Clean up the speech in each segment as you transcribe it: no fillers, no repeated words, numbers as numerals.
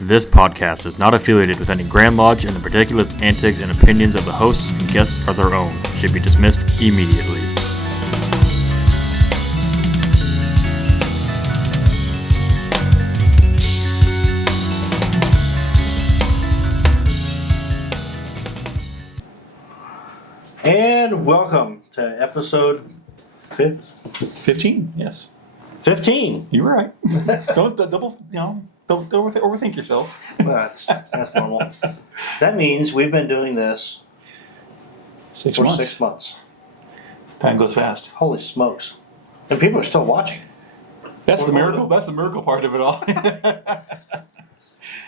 This podcast is not affiliated with any Grand Lodge, and the particulars, antics, and opinions of the hosts and guests are their own. Should be dismissed immediately. And welcome to episode 15, yes. 15. You were right. Don't overthink yourself. That's normal. That means we've been doing this 6 for months. 6 months. Time goes fast. Holy smokes. And people are still watching. That's the miracle. That's the miracle part of it all.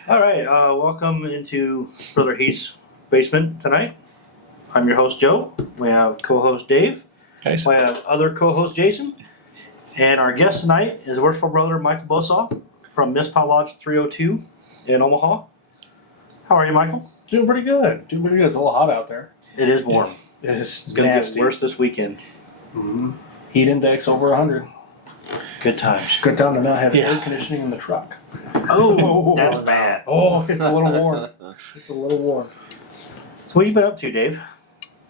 All right, welcome into Brother Heath's basement tonight. I'm your host, Joe. We have co-host Dave. Nice. We have other co-host Jason. And our guest tonight is worshipful brother Michael Bowsaw from Mispah Lodge 302 in Omaha. How are you, Michael? Doing pretty good. It's a little hot out there. It is warm. It is It's going to get nasty. worse this weekend. Mm-hmm. Heat index over 100. Good times. Good time to not have Yeah. air conditioning in the truck. Oh, that's bad. Oh, it's a little warm. It's a little warm. So what have you been up to, Dave?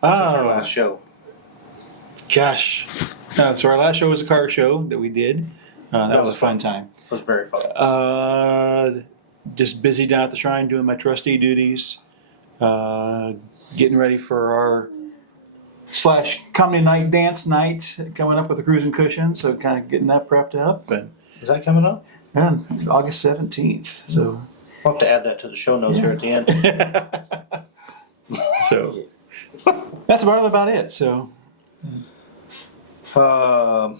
Since our last show. Gosh. So our last show was a car show that we did. That was a fun time. It was very fun. Just busy down at the shrine doing my trustee duties. Getting ready for our / comedy night dance night coming up with the Cruising Cushion. So kind of getting that prepped up. And Is that coming up? August 17th. So. We'll have to add that to the show notes here at the end. So that's about it. So Um,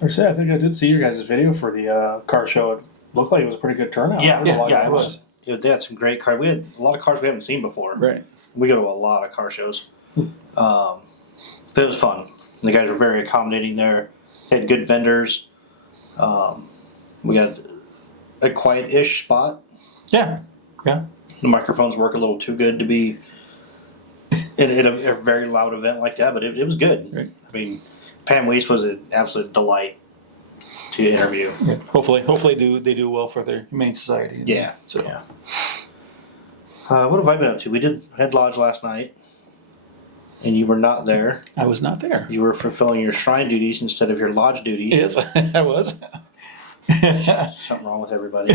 I think I did see your guys' video for the car show. It looked like it was a pretty good turnout. Yeah, There was a lot of it guys. was. They had some great cars. We had a lot of cars we haven't seen before. right. We go to a lot of car shows. But it was fun. The guys were very accommodating there. They had good vendors. We got a quiet-ish spot. Yeah. The microphones work a little too good to be in a very loud event like that, but it was good. Right. I mean, Pam Weiss was an absolute delight to interview. Yeah. Hopefully they do well for their Humane Society. Yeah. So Yeah. What have I been up to? We did Head Lodge last night, and you were not there. I was not there. You were fulfilling your shrine duties instead of your lodge duties. Yes, I was. Something wrong with everybody.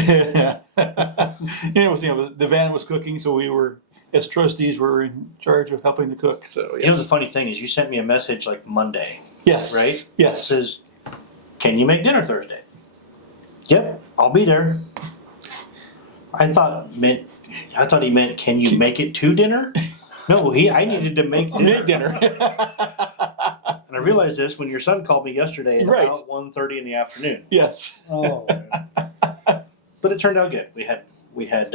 The van was cooking, so we were, as trustees, were in charge of helping to cook. So You know, the funny thing is you sent me a message like Monday. yes, Right? It Yes. says, can you make dinner Thursday? Yep, I'll be there. I thought he meant, can you make it to dinner? No, I needed to make dinner. Make dinner. And I realized this when your son called me yesterday at Right. about 1:30 in the afternoon. Yes. Oh, man. But it turned out good. We had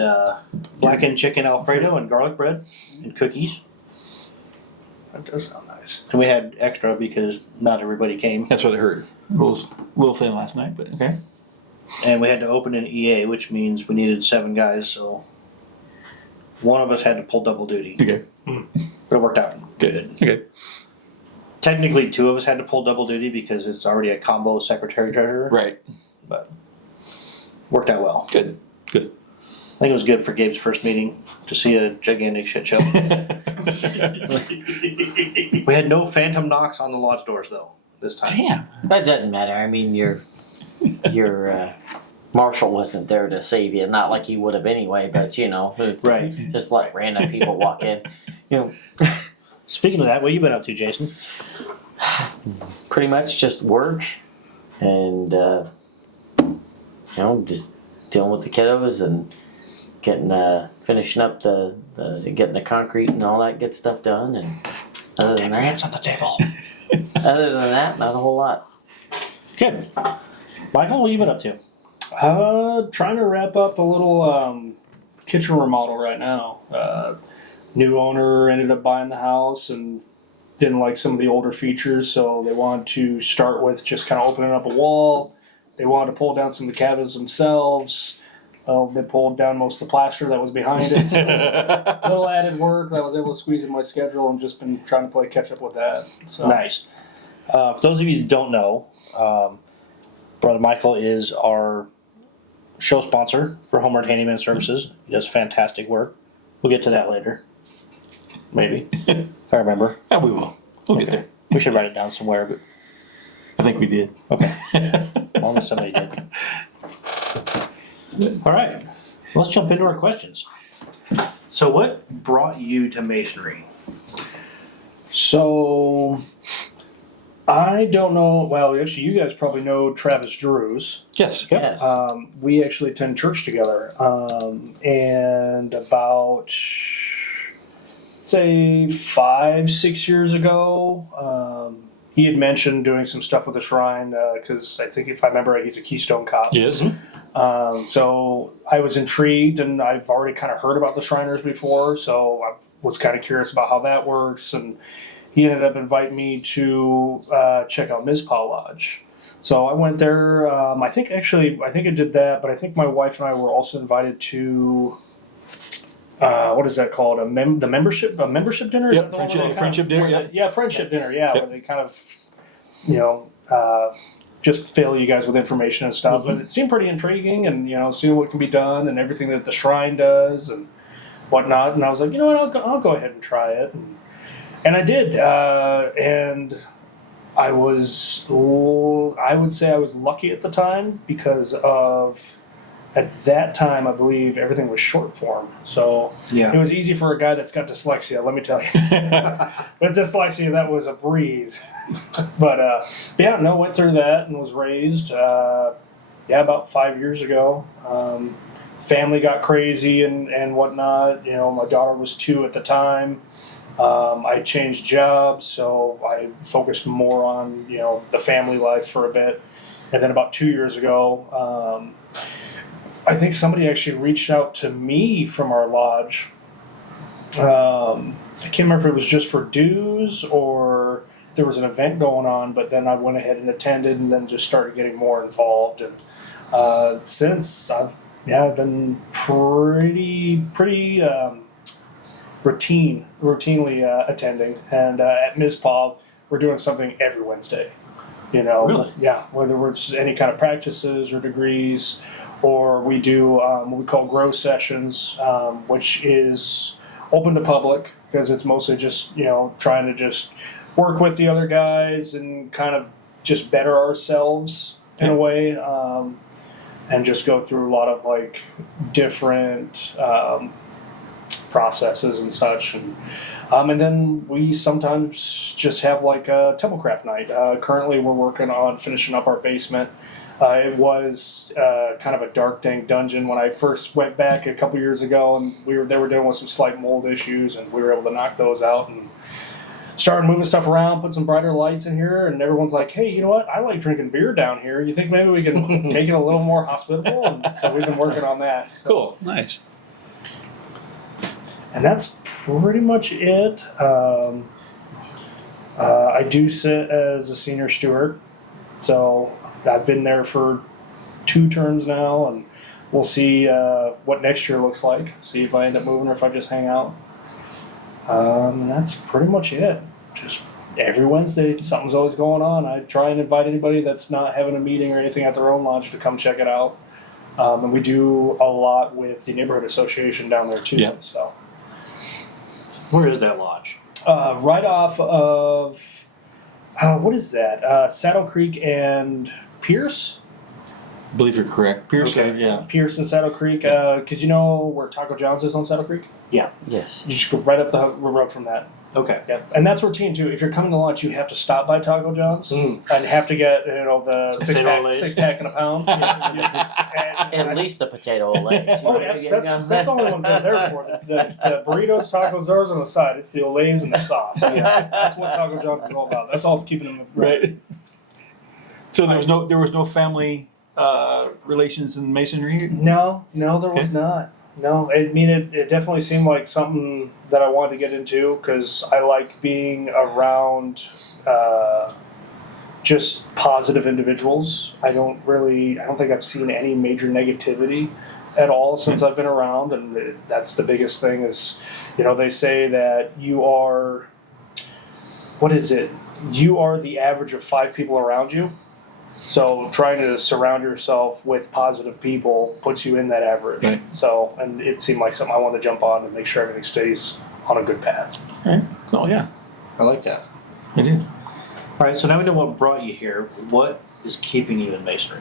blackened chicken Alfredo and garlic bread and cookies. That does sound nice. And we had extra because not everybody came. That's what I heard. It was a little thin last night, but okay. And we had to open an EA, which means we needed 7 guys, so one of us had to pull double duty. Okay. But it worked out good. Okay. Technically, 2 of us had to pull double duty because it's already a combo secretary-treasurer. Right. But worked out well. Good. I think it was good for Gabe's first meeting to see a gigantic shit show. We had no phantom knocks on the lodge doors, though, this time. Damn. That doesn't matter. I mean, your marshal wasn't there to save you. Not like he would have anyway, but it's Right. just let random people walk in. Speaking of that, what have you been up to, Jason? Pretty much just work and just dealing with the kiddos and getting finishing up the getting the concrete and all that good stuff done. And other than that, on the table. not a whole lot. Good. Michael, what have you been up to? Trying to wrap up a little kitchen remodel right now. New owner ended up buying the house and didn't like some of the older features, so they wanted to start with just kind of opening up a wall. They wanted to pull down some of the cabinets themselves. They pulled down most of the plaster that was behind it. So a little added work that I was able to squeeze in my schedule and just been trying to play catch up with that. So Nice. For those of you who don't know, Brother Michael is our show sponsor for Homeward Handyman Services. He does fantastic work. We'll get to that later. Maybe. If I remember. Yeah, we will. We'll get Okay. there. We should write it down somewhere. But I think we did. okay. As long as somebody did. All right. Let's jump into our questions. So, what brought you to masonry? So, I don't know. Well, actually, you guys probably know Travis Drews. Yes. Yes. We actually attend church together. And about, say, 5-6 years ago, he had mentioned doing some stuff with the shrine because I think, if I remember right, he's a Keystone cop. Yes. So I was intrigued, and I've already kind of heard about the Shriners before, so I was kind of curious about how that works. And he ended up inviting me to check out Mizpah Lodge. So I went there. I think I did that, but I think my wife and I were also invited to what is that called? The membership dinner. Yep, Is that the one where they friendship kind of- dinner, where yeah, friendship dinner. Yeah, Yep. where they kind of, just fill you guys with information and stuff. And it seemed pretty intriguing, and seeing what can be done and everything that the shrine does and whatnot. And I was like, you know what, I'll go ahead and try it. And I did, and I would say I was lucky at the time because at that time, I believe everything was short form. So Yeah. it was easy for a guy that's got dyslexia, let me tell you. With dyslexia, that was a breeze. But went through that and was raised, about 5 years ago. Family got crazy and whatnot. My daughter was 2 at the time. I changed jobs, so I focused more on, the family life for a bit. And then about 2 years ago, I think somebody actually reached out to me from our lodge. I can't remember if it was just for dues or there was an event going on, but then I went ahead and attended and then just started getting more involved. And since I've been pretty routinely attending. And at Mizpah, we're doing something every Wednesday. Really? Yeah, whether it's any kind of practices or degrees, or we do what we call grow sessions, which is open to public because it's mostly just trying to just work with the other guys and kind of just better ourselves in a way, and just go through a lot of like different processes and such, and then we sometimes just have like a Templecraft night. Currently, we're working on finishing up our basement. It was kind of a dark, dank dungeon when I first went back a couple years ago, and they were dealing with some slight mold issues, and we were able to knock those out and started moving stuff around, put some brighter lights in here, and everyone's like, "Hey, you know what? I like drinking beer down here. You think maybe we can make it a little more hospitable?" And so we've been working on that. So. Cool. Nice. And that's pretty much it. I do sit as a senior steward, so I've been there for 2 terms now, and we'll see what next year looks like. See if I end up moving or if I just hang out. And that's pretty much it. Just every Wednesday, something's always going on. I try and invite anybody that's not having a meeting or anything at their own lodge to come check it out. And we do a lot with the neighborhood association down there too. Yep. So. Where is that lodge? Right off of, what is that? Saddle Creek and Pierce? I believe you're correct. Pierce, Okay. yeah. Pierce and Saddle Creek. Because you know where Taco John's is on Saddle Creek? Yeah. Yes. You just go right up the road from that. Okay. Yeah, and that's routine too. If you're coming to lunch, you have to stop by Taco John's and have to get the Some potato Lays. 6-pack and a pound. At least the potato legs. Oh, that's the only ones they're there for. The burritos, tacos, those on the side. It's the Olays and the sauce. That's what Taco John's is all about. That's all it's keeping them Right. So there was no family relations in masonry. No, there was not. No, I mean it definitely seemed like something that I wanted to get into because I like being around just positive individuals. I don't think I've seen any major negativity at all since I've been around, and that's the biggest thing is, they say that you are the average of 5 people around you. So trying to surround yourself with positive people puts you in that average. Right. So, and it seemed like something I wanted to jump on and make sure everything stays on a good path. Right. Oh yeah, I like that. it is. All right, so now we know what brought you here. What is keeping you in masonry?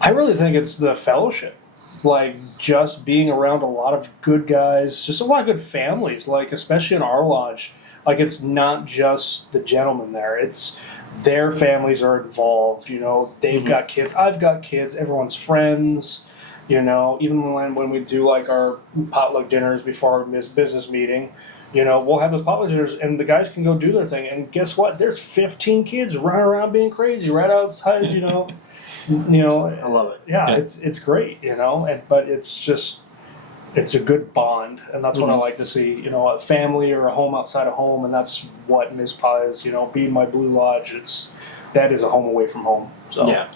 I really think it's the fellowship. Like, just being around a lot of good guys, just a lot of good families, like, especially in our lodge. Like, it's not just the gentlemen there, it's their families are involved, you know, they've got kids, I've got kids, everyone's friends, you know, even when we do, like, our potluck dinners before our business meeting, you know, we'll have those potluck dinners, and the guys can go do their thing, and guess what? There's 15 kids running around being crazy right outside, you know. I love it. Yeah, Yeah. it's great, you know, but it's a good bond, and that's what I like to see, you know, a family or a home outside of home, and that's what Mizpah is, you know, being my Blue Lodge, that is a home away from home. So Yeah.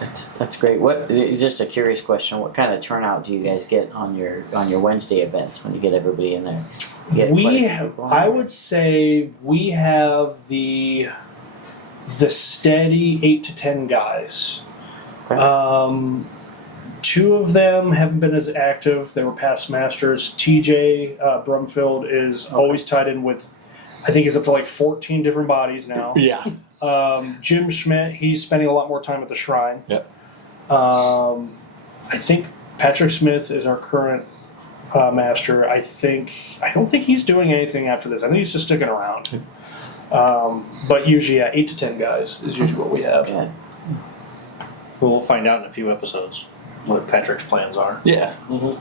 That's great. What? It's just a curious question. What kind of turnout do you guys get on your Wednesday events when you get everybody in there? You get quite a few people in I there? would say we have the steady 8 to 10 guys. Okay. 2 of them haven't been as active. They were past masters. TJ Brumfield is always tied in with, I think he's up to like 14 different bodies now. Yeah. Jim Schmidt, he's spending a lot more time at the shrine. Yep. I think Patrick Smith is our current master. I don't think he's doing anything after this. I think he's just sticking around. But usually, 8 to 10 guys is usually what we have. Yeah. We'll find out in a few episodes what Patrick's plans are. Yeah. Mhm.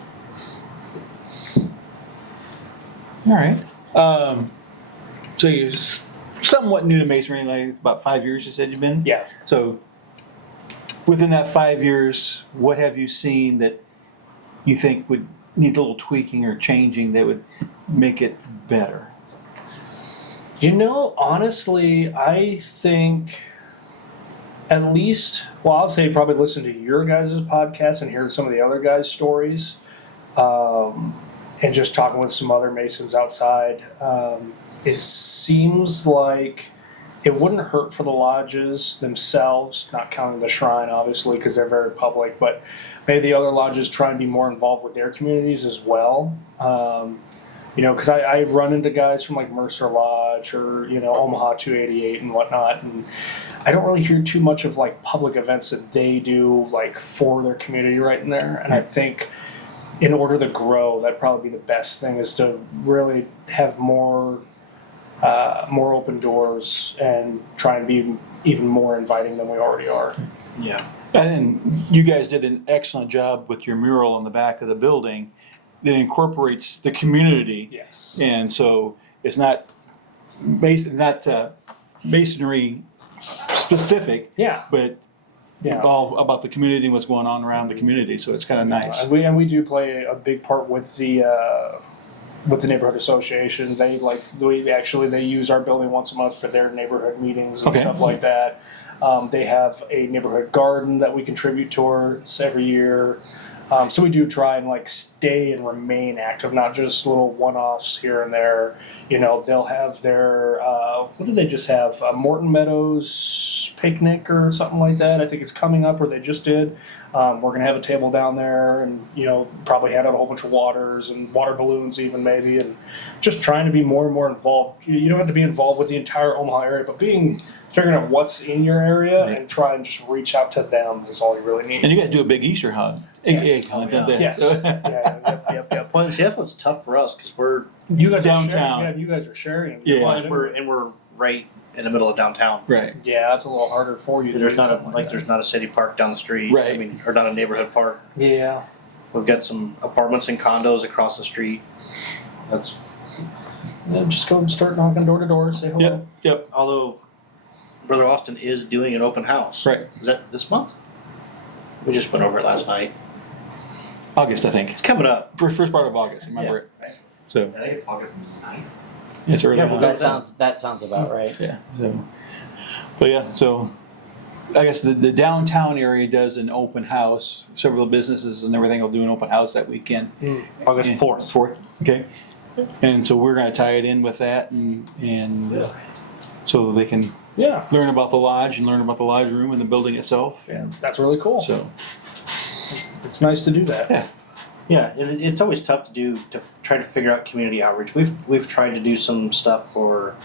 All right. So you're somewhat new to masonry, like about 5 years. You said you've been. Yeah. So within that 5 years, what have you seen that you think would need a little tweaking or changing that would make it better? You know, honestly, I think at least, well, I'll say probably listen to your guys' podcast and hear some of the other guys' stories, and just talking with some other Masons outside. It seems like it wouldn't hurt for the lodges themselves, not counting the shrine, obviously, because they're very public, but maybe the other lodges try and be more involved with their communities as well. You know, because I run into guys from like Mercer Lodge or, you know, Omaha 288 and whatnot, and I don't really hear too much of like public events that they do like for their community right in there. And I think in order to grow, that'd probably be the best thing, is to really have more open doors and try and be even more inviting than we already are. Yeah. And you guys did an excellent job with your mural on the back of the building that incorporates the community. Yes. And so it's not masonry specific, Yeah. but Yeah. all about the community and what's going on around the community. So it's kind of nice. And we do play a big part with the neighborhood association. They use our building once a month for their neighborhood meetings and Okay. stuff like that. They have a neighborhood garden that we contribute towards every year. So we do try and like stay and remain active, not just little one-offs here and there. You know, they'll have their what did they just have? Morton Meadows picnic or something like that. I think it's coming up, or they just did. We're gonna have a table down there, and you know, probably hand out a whole bunch of waters and water balloons, even maybe, and just trying to be more and more involved. You don't have to be involved with the entire Omaha area, but figuring out what's in your area Right. and try and just reach out to them is all you really need. And you guys do a big Easter hunt. Yes. Egg hunt, don't they? Yes. So- Yep. Well, see, that's what's tough for us because we're You guys Downtown. Are sharing. Yeah, you guys are sharing. Yeah. well, and we're right in the middle of downtown. Right. Yeah, that's a little harder for you. To There's do not something a like that. there's not a city park down the street. Right. I mean, or not a neighborhood park. Yeah. We've got some apartments and condos across the street. That's Yeah, just go and start knocking door to door, say hello. Yep. Yep. although Brother Austin is doing an open house. Right. Is that this month? We just went over it last night. August, I think. It's coming up. First part of August. Remember it. So I think it's August 9th. it's early. Yeah, on. well, That sounds about right. Yeah. So, but yeah. So I guess the downtown area does an open house. Several businesses and everything will do an open house that weekend. August And- 4th. 4th. Okay. And so we're going to tie it in with that, and so they can Yeah. learn about the lodge and learn about the lodge room and the building itself. Yeah, that's really cool. So, It's nice to do that. yeah. Yeah, it's always tough to try to figure out community outreach. We've tried to do some stuff for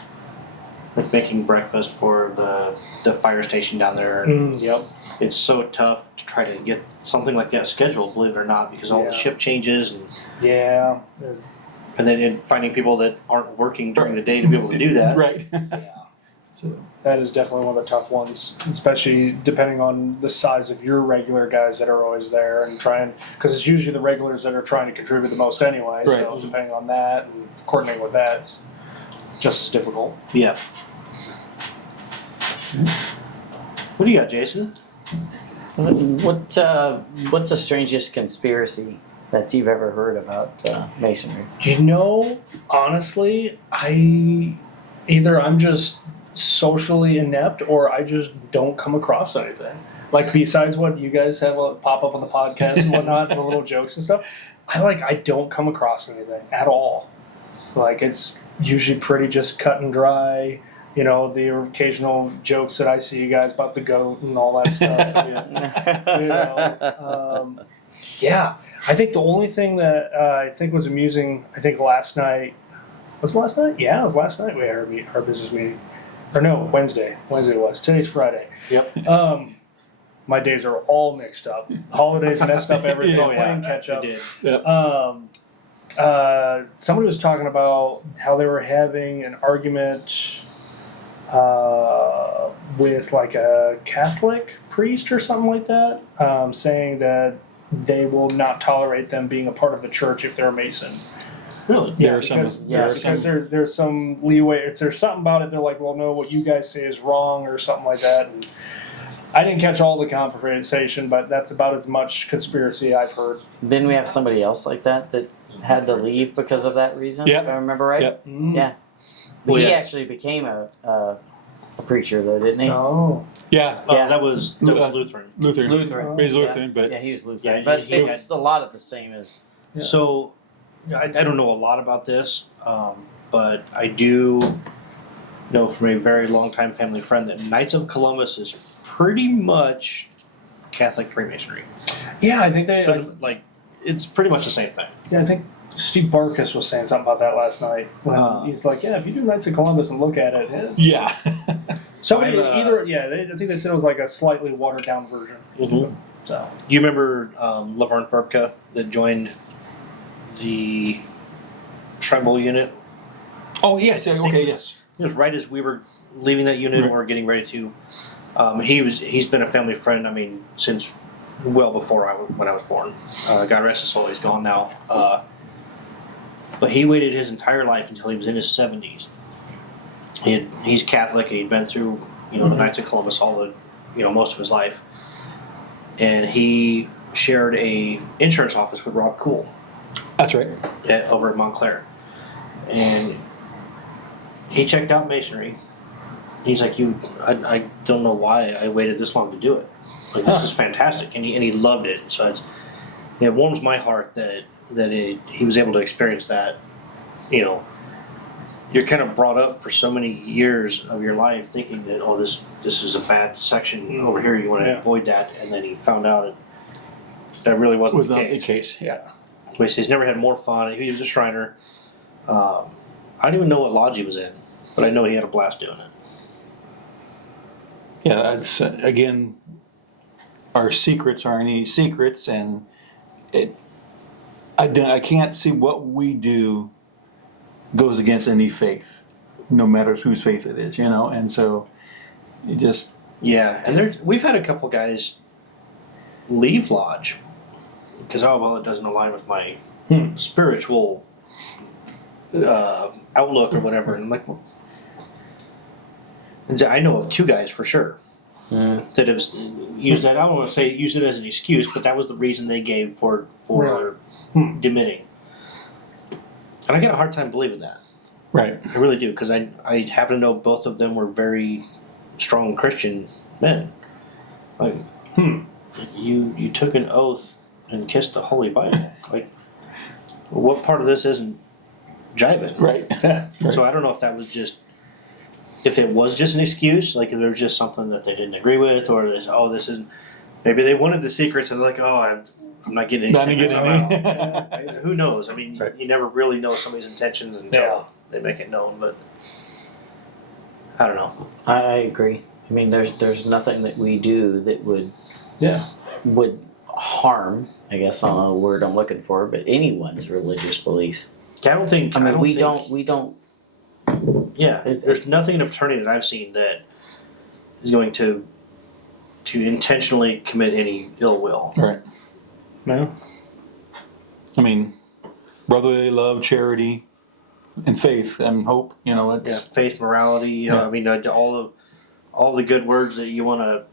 like making breakfast for the fire station down there. Yep. It's so tough to try to get something like that scheduled, believe it or not, because all the Yeah. shift changes Yeah. and then finding people that aren't working during the day to be able to do that. Right. Yeah. So, That is definitely one of the tough ones, especially depending on the size of your regular guys that are always there and trying, because it's usually the regulars that are trying to contrip the most anyway. So Right. depending on that and coordinating with that, it's just as difficult. Yeah. What do you got, Jason? What's the strangest conspiracy that you've ever heard about masonry? You know, honestly, I'm just socially inept or I just don't come across anything. Like besides what you guys have pop up on the podcast and whatnot, and the little jokes and stuff, I don't come across anything at all. Like it's usually pretty just cut and dry. You know, the occasional jokes that I see you guys about the goat and all that stuff. Yeah, I think the only thing that I think was amusing, I think last night, was it last night? Yeah, it was last night we had our business meeting. Or no, Wednesday. Wednesday it was. Today's Friday. Yep. My days are all mixed up. Holidays messed up everything. Oh, yeah. Playing catch up. It did. yeah. Somebody was talking about how they were having an argument with like a Catholic priest or something like that, saying that they will not tolerate them being a part of the church if they're a Mason. Really? There Yeah, are some. because, There are because some. there's some leeway. If there's something about it, they're like, well, no, what you guys say is wrong or something like that. And I didn't catch all the conversation, but that's about as much conspiracy I've heard. Didn't we have somebody else like that had to leave because of that reason? Yeah. If I remember right. Yeah. Yeah. Well, He yes. actually became a preacher though, didn't he? Oh. Yeah. Yeah. That was Lutheran. Lutheran. Lutheran. He's Lutheran, but Yeah, he was Lutheran. Yeah, but he it's a lot of the same as. Yeah. So, I don't know a lot about this, but I do know from a very long time family friend that Knights of Columbus is pretty much Catholic Freemasonry. Yeah, I think they. Like, it's pretty much the same thing. Yeah, I think Steve Barkus was saying something about that last night. When he's like, yeah, if you do Knights of Columbus and look at it, yeah. somebody I think they said it was like a slightly watered down version. Mm-hmm. So Do you remember Laverne Verbka that joined the tribal unit? Oh yes. Okay. Yes. It was right as we were leaving that unit and we were getting ready to. He's been a family friend. I mean, since well before when I was born. God rest his soul. He's gone now. But he waited his entire life until he was in his 70s. He's Catholic and he'd been through the Knights of Columbus most of his life, and he shared a insurance office with Rob Cool. That's right. Over at Montclair, and he checked out masonry. He's like, I don't know why I waited this long to do it. Like, this is fantastic, and he loved it. So it warms my heart that he was able to experience that. You're kind of brought up for so many years of your life thinking that this is a bad section over here. You want to avoid that, and then he found out that really wasn't Was the not case. the case. Yeah. But he's never had more fun. He was a Shriner. I don't even know what lodge he was in, but I know he had a blast doing it. Yeah. That's again, our secrets aren't any secrets, and I can't see what we do goes against any faith, no matter whose faith it is, and so you just Yeah, and we've had a couple guys leave lodge because it doesn't align with my spiritual outlook or whatever. And I'm like, well, and I know of two guys for sure that have used that. I don't want to say use it as an excuse, but that was the reason they gave for demitting. And I get a hard time believing that. right. I really do, because I happen to know both of them were very strong Christian men. Like, you took an oath and kissed the Holy Bible. Like, what part of this isn't jiving? Right. So I don't know if that was just if it was just an excuse, like if there was just something that they didn't agree with, or this, oh, this isn't. Maybe they wanted the secrets and they're like, oh, I'm not getting any secrets. Who knows? I mean, Right. you never really know somebody's intentions until they make it known. But I don't know. I agree. I mean, there's nothing that we do that would harm, I guess, on a word I'm looking for, but anyone's religious beliefs. I don't think. I mean, we think, don't. Yeah, there's nothing in a fraternity that I've seen that is going to intentionally commit any ill will. Right. No. I mean, brotherly love, charity, and faith and hope. You know, Yeah, it's faith, morality. You know, Yeah. I mean, all the good words that you want to.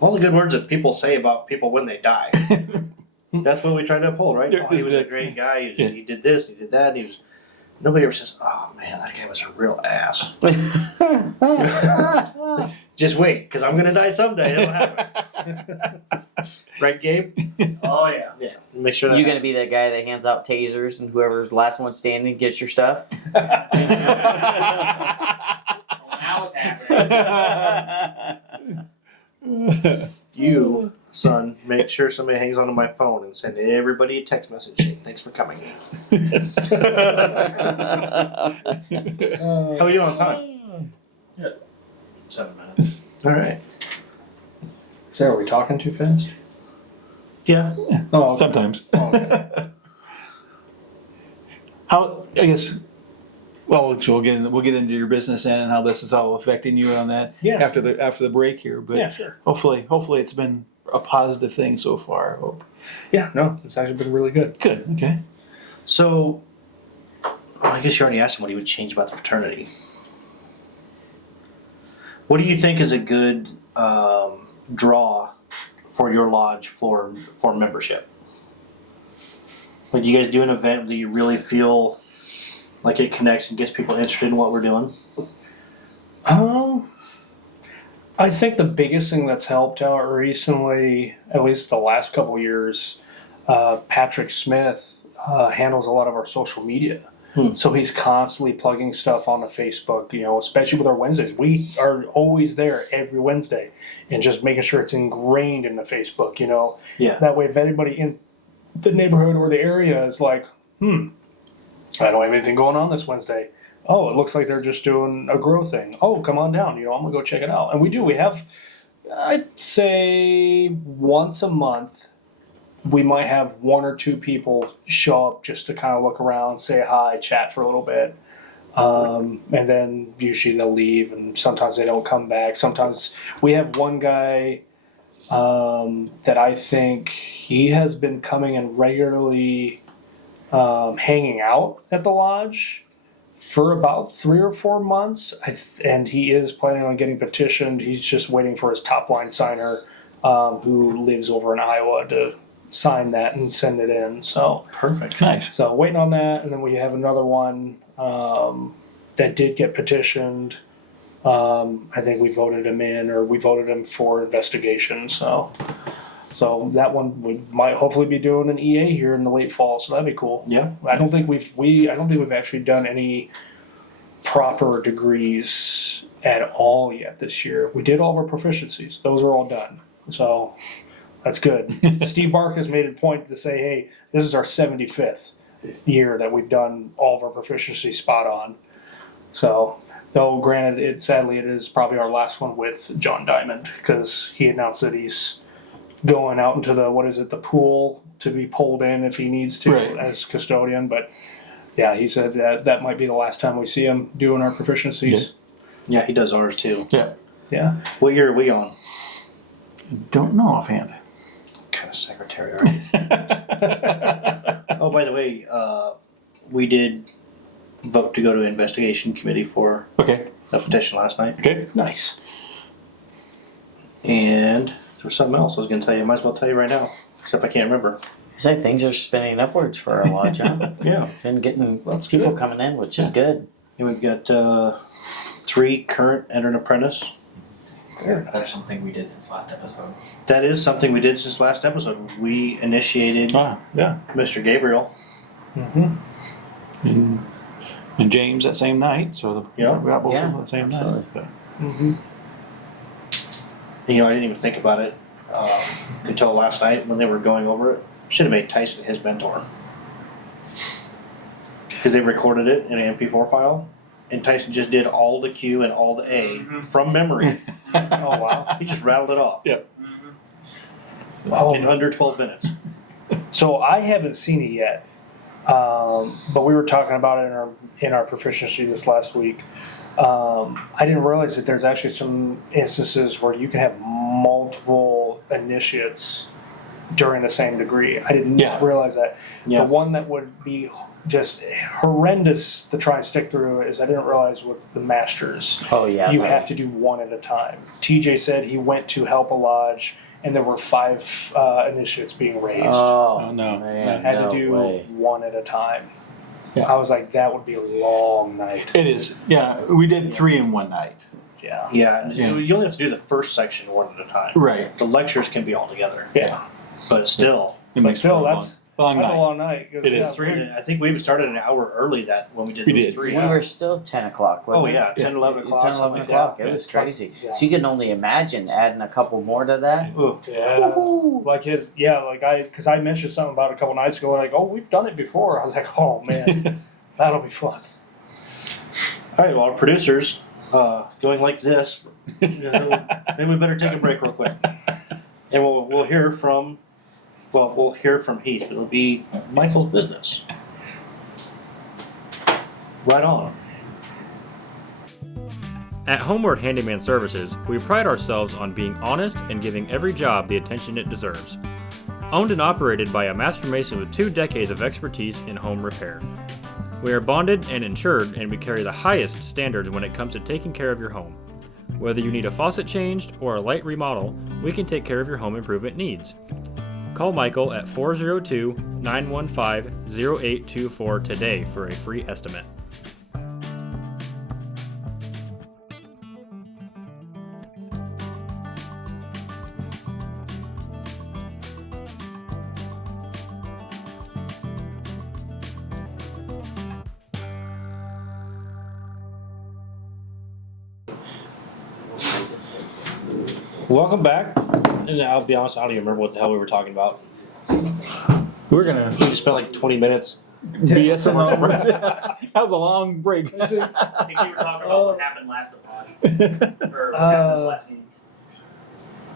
All the good words that people say about people when they die. That's what we try to uphold, right? Yeah, Oh, he was a exactly. great guy. Yeah. He did this, he did that. And nobody ever says, "Oh man, that guy was a real ass." Just wait, because I'm gonna die someday. It'll happen, right, Gabe? Oh yeah. Yeah. Make sure that You gonna be that guy that hands out tasers and whoever's the last one standing gets your stuff? Now it's happening. you, son, make sure somebody hangs onto my phone and send everybody a text message saying thanks for coming. How are we doing on time? 7 minutes. All right. So are we talking too fast? Yeah. Oh, okay. Sometimes. Oh, okay. How, I guess, well, so we'll get into your business and how this is all affecting you on that Yeah. after the break here. But Yeah, sure. hopefully it's been a positive thing so far. I hope. Yeah, no, it's actually been really good. Good. Okay. So, I guess you already asked him what he would change about the fraternity. What do you think is a good draw for your lodge for membership? Like, do you guys do an event that you really feel like it connects and gets people interested in what we're doing? I think the biggest thing that's helped out recently, at least the last couple years, Patrick Smith handles a lot of our social media. So he's constantly plugging stuff onto Facebook, you know, especially with our Wednesdays. We are always there every Wednesday and just making sure it's ingrained in the Facebook, you know. Yeah. That way, if anybody in the neighborhood or the area is like, I don't have anything going on this Wednesday. Oh, it looks like they're just doing a grow thing. Oh, come on down. You know, I'm going to go check it out. And we do. We have, I'd say, once a month, we might have one or two people show up just to kind of look around, say hi, chat for a little bit. And then usually they'll leave, and sometimes they don't come back. Sometimes we have one guy that I think he has been coming and regularly hanging out at the lodge for about 3 or 4 months. And he is planning on getting petitioned. He's just waiting for his top line signer who lives over in Iowa to sign that and send it in. So Perfect. Nice. so waiting on that, and then we have another one that did get petitioned. I think we voted him in, or we voted him for investigation. So that one might hopefully be doing an EA here in the late fall. So that'd be cool. Yeah. I don't think we've actually done any proper degrees at all yet this year. We did all of our proficiencies; those are all done. So that's good. Steve Bark has made a point to say, hey, this is our 75th year that we've done all of our proficiency spot on. So, though granted, sadly it is probably our last one with John Diamond, because he announced that he's going out into the pool to be pulled in if he needs to Right. as custodian. But yeah, he said that might be the last time we see him doing our proficiencies. Yeah, he does ours too. Yeah. Yeah. What year are we on? Don't know offhand. Kind of secretary, are you? Oh, by the way, we did vote to go to investigation committee for Okay. a petition last night. Okay. Nice. And there was something else I was going to tell you. I might as well tell you right now, except I can't remember. It's like things are spinning upwards for our lodge, huh? Yeah. Been getting That's people good. coming in, which is good. And we've got 3 current and an apprentice. Very That's nice. something we did since last episode. That is something we did since last episode. We initiated Ah, yeah. Mr. Gabriel. Mm-hmm. And And James that same night, so Yeah. we got both Yeah, of them the same absolutely. night. Mm-hmm. You know, I didn't even think about it until last night when they were going over it. Should have made Tyson his mentor. Because they recorded it in an MP4 file, and Tyson just did all the Q and all the A from memory. Oh wow. He just rattled it off Yep. in under 12 minutes. So I haven't seen it yet, but we were talking about it in our proficiency this last week. I didn't realize that there's actually some instances where you can have multiple initiates during the same degree. I didn't Yeah. realize that. Yeah. The one that would be just horrendous to try and stick through is I didn't realize with the masters. Oh yeah. You that- have to do one at a time. TJ said he went to help a lodge and there were 5 initiates being raised. Oh, no. Man, Had no to do way. one at a time. Yeah. I was like, that would be a long night. It is. Yeah, we did 3 in one night. Yeah. Yeah, and Yeah. you only have to do the first section one at a time. Right. The lectures can be all together, Yeah. but still. It But makes still, for a that's long a night. long night. 'Cause, It yeah, is. I think we even started an hour early that when we did We those did. 3. We were still 10 o'clock. wasn't Oh we? yeah, 10, 11 o'clock. 10, 11 something like o'clock. that. It was crazy. Yeah. So you can only imagine adding a couple more to that. Ooh. Yeah. Like because I mentioned something about a couple nights ago, like, oh, we've done it before. I was like, oh man, that'll be fun. All right, well, our producers going like this. Maybe we better take a break real quick, and we'll hear from Heath. But it'll be Michael's business. Right on. At Homeward Handyman Services, we pride ourselves on being honest and giving every job the attention it deserves. Owned and operated by a master mason with 2 decades of expertise in home repair. We are bonded and insured, and we carry the highest standards when it comes to taking care of your home. Whether you need a faucet changed or a light remodel, we can take care of your home improvement needs. Call Michael at 402-915-0824 today for a free estimate. Welcome back. And I'll be honest, I don't even remember what the hell we were talking about. We're going We to just spent like 20 minutes. BSing over. That was a long break. I think you were talking about what happened last lodge, or what happened this last meeting.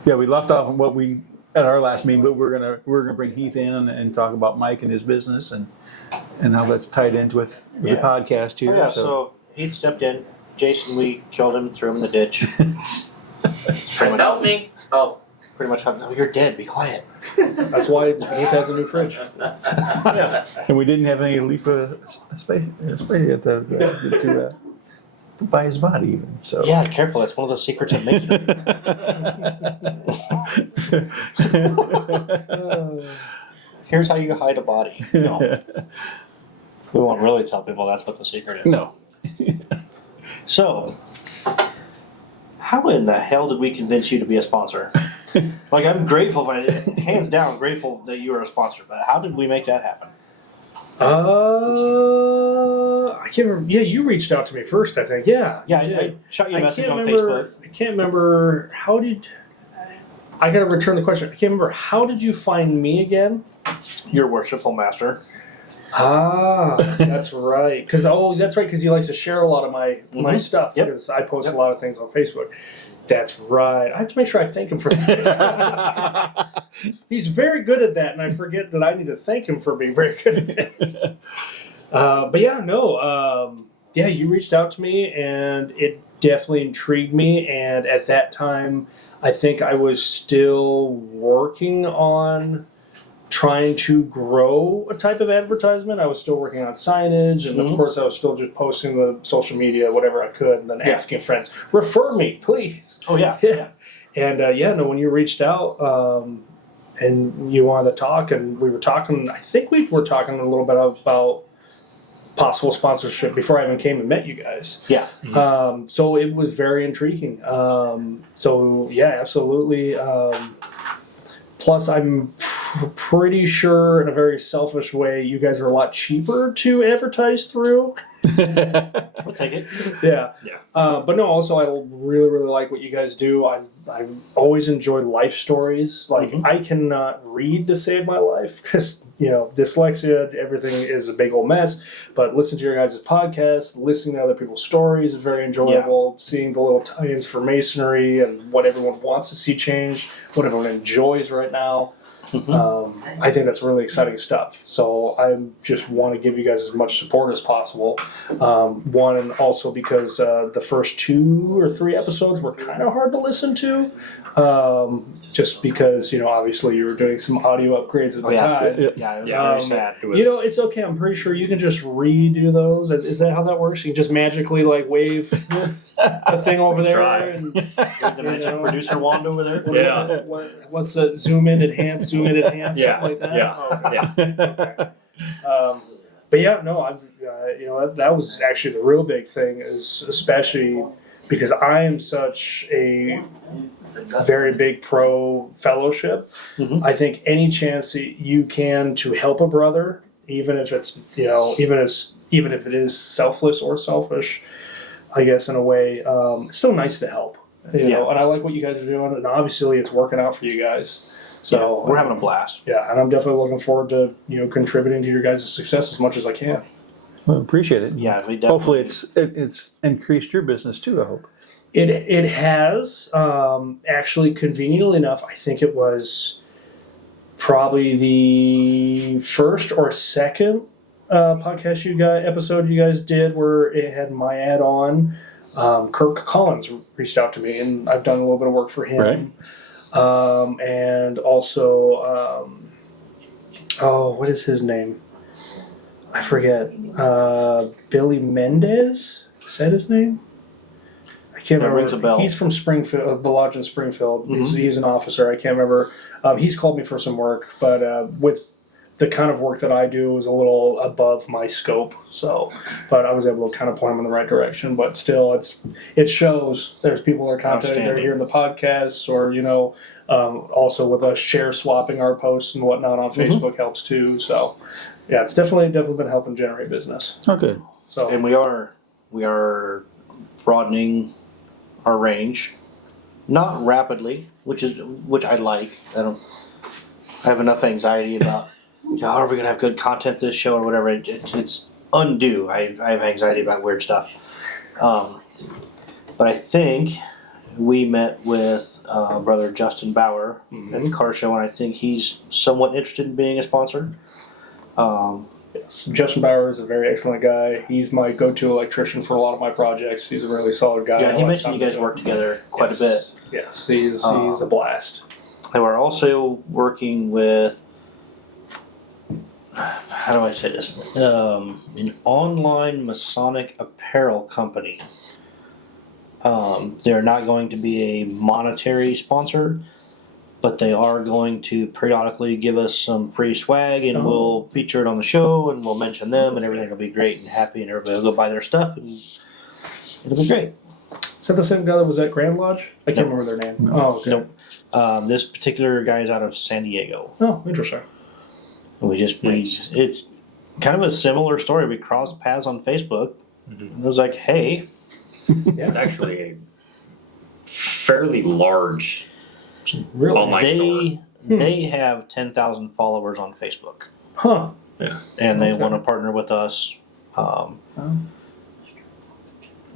Yeah, we left off on what we at our last meeting, but we're gonna bring Heath in and talk about Mike and his business and how that's tied into with the Yeah. podcast here. Oh, yeah, so Heath stepped in. Jason, we killed him and threw him in the ditch. It's pretty much Help me! Oh. Pretty much how. No, you're dead. Be quiet. That's why Heath has a new fridge. Yeah. And we didn't have any leaf space to buy his body even. So Yeah, careful. That's one of those secrets of making. Here's how you hide a body. No, we won't really tell people that's what the secret is. No. So, how in the hell did we convince you to be a sponsor? Like, I'm grateful, hands down, grateful that you are a sponsor. But how did we make that happen? I can't remember. Yeah, you reached out to me first, I think. Yeah. Yeah, you I did. shot you a message on remember, Facebook. I can't remember how did. I gotta return the question. I can't remember. How did you find me again? Your worshipful master. Ah, that's right. Because that's right. Because he likes to share a lot of my Mhm. stuff. Yep. Because I post Yep. a lot of things on Facebook. That's right. I have to make sure I thank him for that. He's very good at that, and I forget that I need to thank him for being very good at it. But yeah, no. Yeah, you reached out to me, and it definitely intrigued me. And at that time, I think I was still working on trying to grow a type of advertisement. I was still working on signage, and of Mhm. course I was still just posting the social media, whatever I could, and then Yeah. asking friends, refer me, please. Oh, yeah. Yeah. And when you reached out and you wanted to talk, and we were talking, I think we were talking a little bit about possible sponsorship before I even came and met you guys. Yeah. So it was very intriguing. So yeah, absolutely. Plus, I'm pretty sure, in a very selfish way, you guys are a lot cheaper to advertise through. We'll take it. Yeah. Yeah. But no, also I really, really like what you guys do. I always enjoy life stories. Like I cannot read to save my life because dyslexia, everything is a big old mess. But listen to your guys' podcast, listening to other people's stories is very enjoyable. Seeing the little tie-ins for masonry and what everyone wants to see changed, what everyone enjoys right now. I think that's really exciting stuff. So I just want to give you guys as much support as possible. One, and also because the first 2 or 3 episodes were kind of hard to listen to, just because obviously you were doing some audio upgrades at the time. Yeah, it was very sad. It's okay. I'm pretty sure you can just redo those. Is that how that works? You can just magically wave a thing over there Try. and Producer wand over there. Yeah. What's the zoom in, enhance, something like that. Yeah. Oh, okay. Yeah. But yeah, no, that was actually the real big thing, is especially because I am such a very big pro fellowship. I think any chance that you can to help a brother, even if it's even if it is selfless or selfish, I guess in a way, it's still nice to help. And I like what you guys are doing, and obviously it's working out for you guys. So we're having a blast. Yeah, and I'm definitely looking forward to contributing to your guys' success as much as I can. Well, appreciate it. Yeah, we definitely. Hopefully, it's increased your business too. I hope. It has actually, conveniently enough, I think it was probably the first or second podcast episode you guys did where it had my ad on. Kirk Collins reached out to me, and I've done a little bit of work for him. Right. And also, what is his name? I forget. Billy Mendez? Is that his name? I can't remember. Rings a bell. He's from Springfield, the lodge in Springfield. He's an officer. I can't remember. He's called me for some work, but with the kind of work that I do is a little above my scope. So, but I was able to kind of point him in the right direction. But still, it shows there's people that are contacting, they're hearing the podcasts, or also with us share swapping our posts and whatnot on Facebook helps too. So, yeah, it's definitely been helping generate business. Oh, good. So, And we are broadening our range, not rapidly, which I like. I have enough anxiety about. Are we gonna have good content this show or whatever? It's undue. I have anxiety about weird stuff. But I think we met with brother Justin Bauer at the car show, and I think he's somewhat interested in being a sponsor. yes, Justin Bauer is a very excellent guy. He's my go-to electrician for a lot of my projects. He's a really solid guy. Yeah, he mentioned you guys work together quite a bit. Yes, he's a blast. They were also working with, how do I say this? An online Masonic apparel company. They're not going to be a monetary sponsor, but they are going to periodically give us some free swag, and we'll feature it on the show, and we'll mention them, and everything will be great and happy, and everybody will go buy their stuff, and it'll be great. Is that the same guy that was at Grand Lodge? I can't remember their name. Oh, okay. Nope. This particular guy is out of San Diego. Oh, interesting. And it's kind of a similar story. We crossed paths on Facebook. And it was like, hey. It's actually a fairly large Really? online store. They have 10,000 followers on Facebook. Huh. Yeah. And they want to partner with us.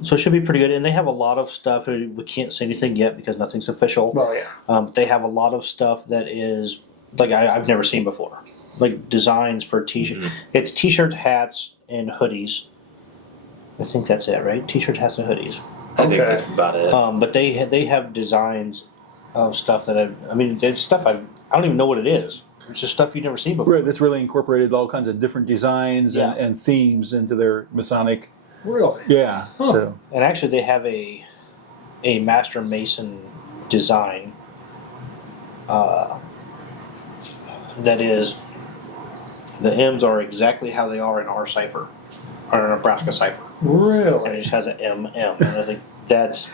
So it should be pretty good. And they have a lot of stuff. We can't say anything yet because nothing's official. Well, yeah. They have a lot of stuff that is like I've never seen before. Like designs for t-shirts. It's t-shirts, hats, and hoodies. I think that's it, right? T-shirts, hats, and hoodies. I think that's about it. But they have designs of stuff that it's stuff I don't even know what it is. It's just stuff you've never seen before. Right, that's really incorporated all kinds of different designs and themes into their Masonic. Really? Yeah. Huh. So And actually, they have a Master Mason design that is, the M's are exactly how they are in our cipher, our Nebraska cipher. And Really? it just has an M. And I was like, That's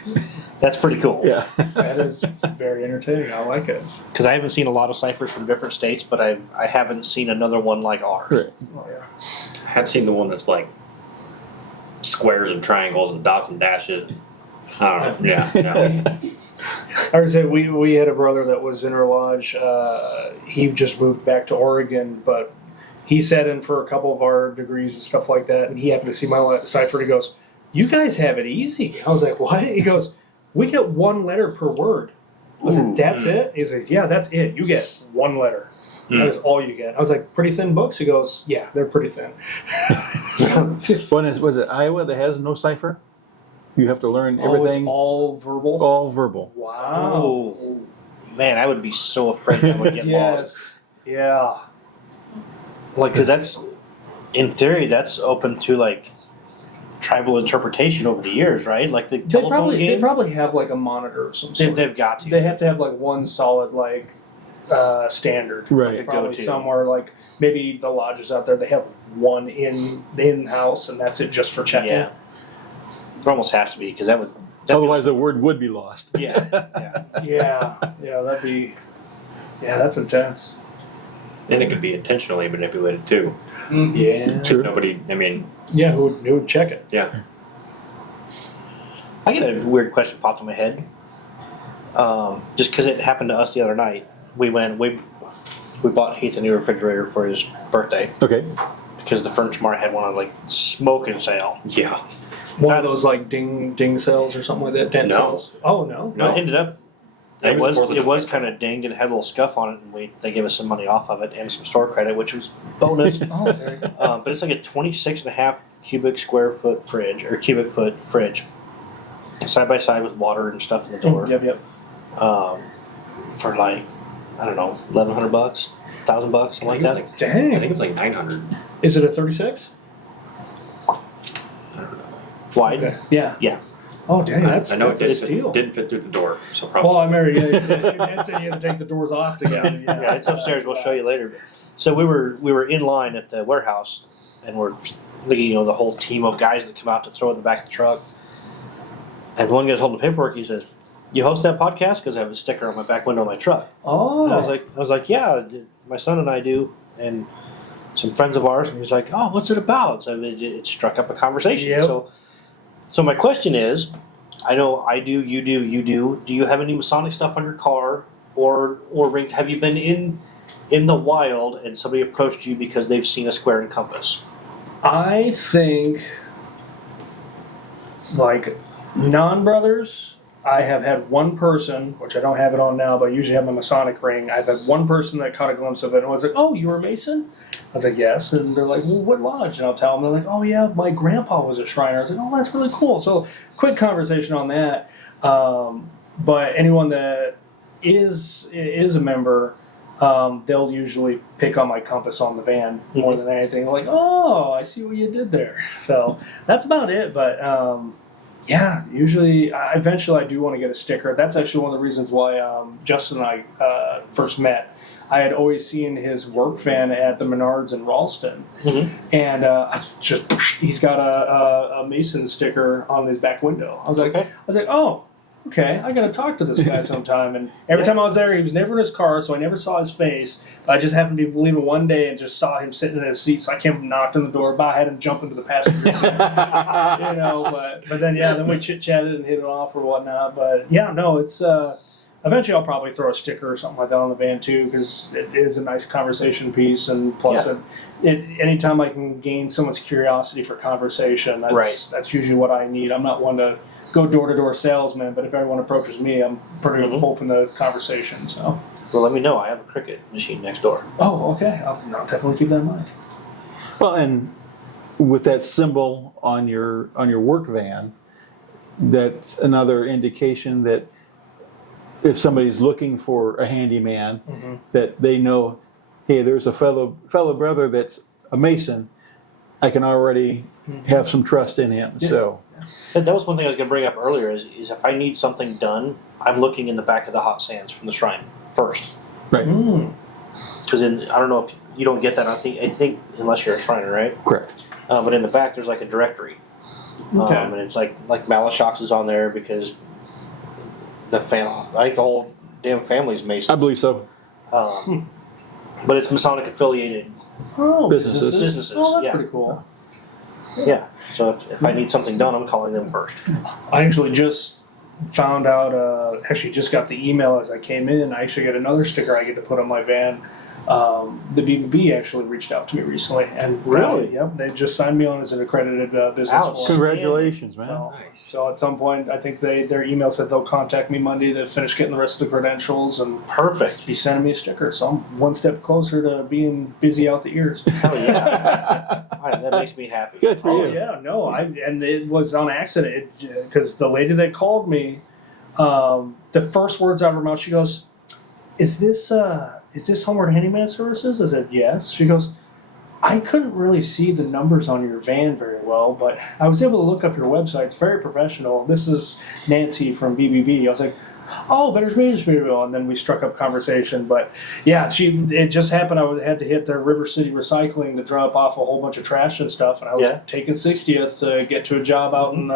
pretty cool. Yeah. That is very entertaining. I like it. Because I haven't seen a lot of ciphers from different states, but I haven't seen another one like ours. Right. Oh yeah. I have seen the one that's like squares and triangles and dots and dashes. I don't know. Yeah. I would say we had a brother that was in our lodge. He just moved back to Oregon, but he sat in for a couple of our degrees and stuff like that, and he happened to see my cipher. And he goes, "You guys have it easy." I was like, "What?" He goes, "We get one letter per word." I was like, "That's it?" He says, "Yeah, that's it. You get one letter. That is all you get." I was like, "Pretty thin books?" He goes, "Yeah, they're pretty thin." Was it Iowa that has no cipher? You have to learn everything. It's all verbal. All verbal. Wow. Oh, man, I would be so afraid I would get lost. Yeah. Like, because that's, in theory, that's open to like tribal interpretation over the years, right? Like the telephone They game. probably have like a monitor of some sort. They've got to. They have to have like one solid like standard. Right. Probably Go-to. somewhere like maybe the lodges out there. They have one in house, and that's it just for checking. Yeah. There almost has to be because that would. Otherwise, the word would be lost. Yeah. Yeah. That'd be. Yeah, that's intense. And it could be intentionally manipulated too. Yeah. True. Nobody, I mean, Yeah, who would check it? yeah. I get a weird question popped in my head. Just because it happened to us the other night. We bought Heath a new refrigerator for his birthday Okay. because the Furniture Mart had one on like smoking sale. Yeah. One of those like ding cells or something like that. Dent No. cells. Oh no. No, it ended up. It was for the It was domestic. kind of dinged and had a little scuff on it, and they gave us some money off of it and some store credit, which was bonus. Oh, there you go. But it's like a 26.5 cubic square foot fridge or cubic foot fridge, side by side with water and stuff in the door. Yep. For like, I don't know, $1,100, $1,000, something like that. I Dang. think it was like 900. Is it a 36? I don't know. Wide. Okay. Yeah. Yeah. Oh, dang. That's I know it a steal. didn't fit through the door, so probably. Well, I remember you dad said you had to take the doors off to get it. Yeah, it's upstairs. We'll show you later. So we were in line at the warehouse, and we're looking, the whole team of guys that come out to throw it in the back of the truck. And one guy's holding the paperwork. He says, "You host that podcast?" Because I have a sticker on my back window of my truck. Oh. And I was like, "Yeah, my son and I do," and some friends of ours. And he's like, "Oh, what's it about?" So it struck up a conversation. Yep. So my question is, I know I do, you do, you do. Do you have any Masonic stuff on your car or rings? Have you been in the wild and somebody approached you because they've seen a square and compass? I think, like, non-brothers, I have had one person, which I don't have it on now, but I usually have a Masonic ring. I've had one person that caught a glimpse of it and was like, "Oh, you were a Mason?" I was like, "Yes." And they're like, "Well, what lodge?" And I'll tell them. They're like, "Oh, yeah, my grandpa was a Shriner." I was like, "Oh, that's really cool." So, quick conversation on that. But anyone that is a member, they'll usually pick on my compass on the van more than anything. Like, "Oh, I see what you did there." So that's about it. But yeah, usually, eventually I do want to get a sticker. That's actually one of the reasons why Justin and I first met. I had always seen his work van at the Menards in Ralston. Mhm. And he's got a Mason sticker on his back window. I was like, "Oh, okay, I got to talk to this guy sometime." And every time I was there, he was never in his car, so I never saw his face. I just happened to be leaving one day and just saw him sitting in his seat. So I came up and knocked on the door, but I had him jump into the passenger seat. But then we chit chatted and hit it off or whatnot. But yeah, no, it's eventually I'll probably throw a sticker or something like that on the van too, because it is a nice conversation piece, and plus anytime I can gain someone's curiosity for conversation, that's usually what I need. I'm not one to go door-to-door salesman, but if everyone approaches me, I'm pretty open to conversation. So. Well, let me know. I have a Cricut machine next door. Oh, okay. I'll definitely keep that in mind. Well, and with that symbol on your work van, that's another indication that if somebody's looking for a handyman, that they know, hey, there's a fellow brother that's a Mason. I can already have some trust in him. Yeah. So that was one thing I was going to bring up earlier. Is if I need something done, I'm looking in the back of the hot sands from the shrine first. Right. Because I don't know if you don't get that. I think unless you're a Shriner, right? Correct. But in the back, there's like a directory. Okay. And it's like Malashocks is on there because the whole damn family's Mason. I believe so. But it's Masonic affiliated Businesses. businesses. Oh, that's yeah. pretty cool. Yeah. So if I need something done, I'm calling them first. I actually just found out, actually just got the email as I came in. I actually got another sticker I get to put on my van. The BBB actually reached out to me recently. And Really? Yep, they just signed me on as an accredited business. Ouch. for 'em. Congratulations, man. So, Nice. so at some point, I think their email said they'll contact me Monday to finish getting the rest of the credentials and Perfect. be sending me a sticker. So I'm one step closer to being busy out the ears. Hell yeah. All right, that makes me happy. Good for Oh you. yeah, no, and it was on accident because the lady that called me, the first words out of her mouth, she goes, "Is this Homeward Handyman Services?" I said, "Yes." She goes, "I couldn't really see the numbers on your van very well, but I was able to look up your website. It's very professional. This is Nancy from BBB." I was like, "Oh, better me, and then we struck up conversation. But yeah, it just happened. I had to hit their River City Recycling to drop off a whole bunch of trash and stuff, and I was taking 60th to get to a job out in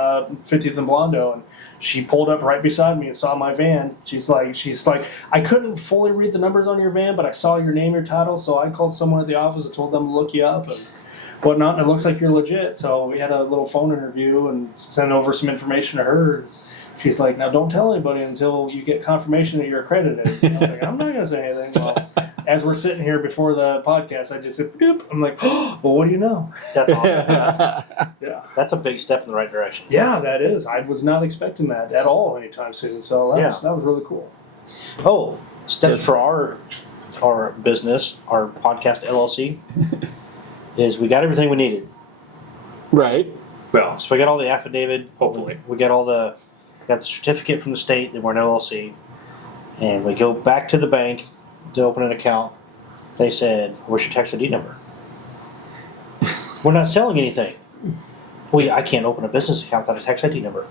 50th and Blondo, and she pulled up right beside me and saw my van. She's like, "I couldn't fully read the numbers on your van, but I saw your name, your title, so I called someone at the office and told them to look you up and whatnot, and it looks like you're legit." So we had a little phone interview and sent over some information to her. She's like, "Now don't tell anybody until you get confirmation that you're accredited." And I was like, "I'm not going to say anything." Well, as we're sitting here before the podcast, I just said, "Boop." I'm like, "Oh, well, what do you know?" That's awesome. Yeah. That's a big step in the right direction. Yeah, that is. I was not expecting that at all anytime soon. So that was really cool. Oh, steps for our business, our podcast LLC, is we got everything we needed. Right. Well, So we got all the affidavit. hopefully. We got the certificate from the state that we're an LLC, and we go back to the bank to open an account. They said, "Where's your tax ID number?" We're not selling anything. Well, I can't open a business account without a tax ID number.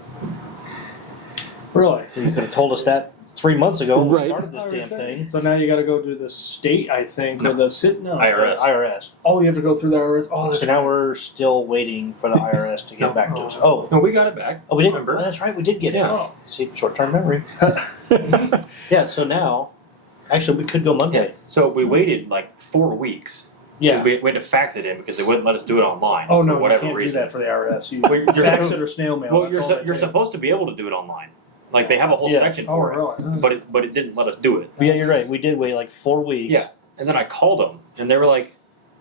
Really? You could have told us that 3 months ago when Right. we started this damn thing. So now you got to go to the state, I think, No. or the sit. No, IRS. IRS. Oh, you have to go through the IRS. Oh, that's So now we're still waiting for the IRS to get back to us. Oh, No, we got it back. we did. Remember? Oh, that's right. We did get it. Yeah. See, short-term memory. Yeah. So now, actually, we could go Monday. So we waited like 4 weeks. Yeah. We had to fax it in because they wouldn't let us do it online. Oh for no, whatever you can't reason. do that for the IRS. You Well, you're fax supposed- it or snail mail. Well, that's you're all they you're take. supposed to be able to do it online. Like they have a whole Yeah. section Oh, for it, really? but it didn't let us do it. But yeah, you're right. We did wait like 4 weeks. Yeah. And then I called them, and they were like,